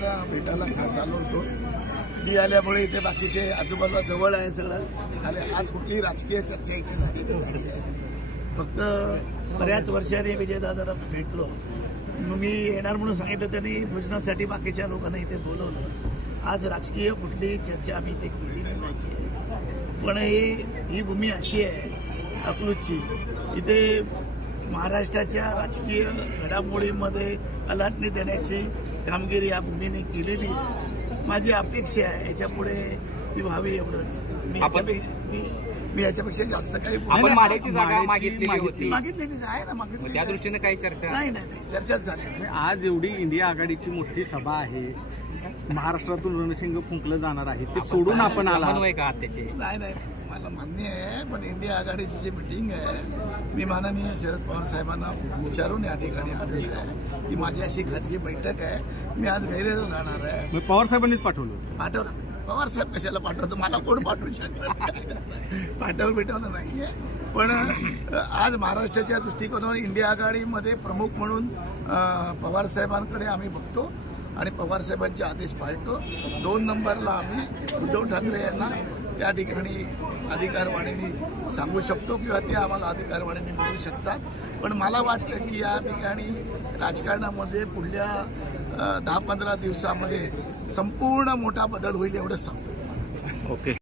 सगळ्यांना भेटायला खास आलो होतो. मी आल्यामुळे इथे बाकीचे आजूबाजूला जवळ आहे सगळं आणि आज कुठलीही राजकीय चर्चा इथे झालेली नाही आहे. फक्त बऱ्याच वर्षांनी विजयदादाला भेटलो. मी येणार म्हणून सांगितलं, त्यांनी भोजनासाठी बाकीच्या लोकांना इथे बोलवलं. आज राजकीय कुठलीही चर्चा आम्ही इथे केलेली नाही. पण ही भूमी अशी आहे अकलूजची, इथे महाराष्ट्राच्या राजकीय घडामोडीमध्ये अलाटणी देण्याची कामगिरी या भूमीने केलेली आहे. माझी अपेक्षा आहे याच्यापुढे ती व्हावी एवढंच. मी याच्यापेक्षा जास्त काही आपण माड्याची जागा मागितलेली आहे ना, मागितली. त्या दृष्टीने काही चर्चा नाही चर्चाच झाली नाही. आज एवढी इंडिया आघाडीची मोठी सभा आहे, महाराष्ट्रातून रणशिंग फुंकलं जाणार आहे, ते सोडून आपण आला का त्याची? नाही मला मान्य आहे. पण इंडिया आघाडीची जी मिटिंग आहे मी माननीय शरद पवार साहेबांना विचारून या ठिकाणी आलेली आहे. ती माझी अशी खाजगी बैठक आहे. मी आज गैरहजर राहणार आहे. पवार साहेबांनीच पाठवलं. पाठवलं पवार साहेब कशाला पाठवतो, मला कोण पाठवू शकतो? पाठवलं नाहीये. पण आज महाराष्ट्राच्या दृष्टिकोनावर इंडिया आघाडीमध्ये प्रमुख म्हणून पवार साहेबांकडे आम्ही बघतो आणि पवार साहेबांचे आदेश पाळतो. 2 नंबरला आम्ही उद्धव ठाकरे यांना त्या ठिकाणी अधिकारवाणीने सांगू शकतो किंवा ते आम्हाला अधिकारवाणीने मिळू शकतात. पण मला वाटतं की या ठिकाणी राजकारणामध्ये पुढल्या 10-15 दिवसामध्ये संपूर्ण मोठा बदल होईल एवढंच सांगतो. ओके.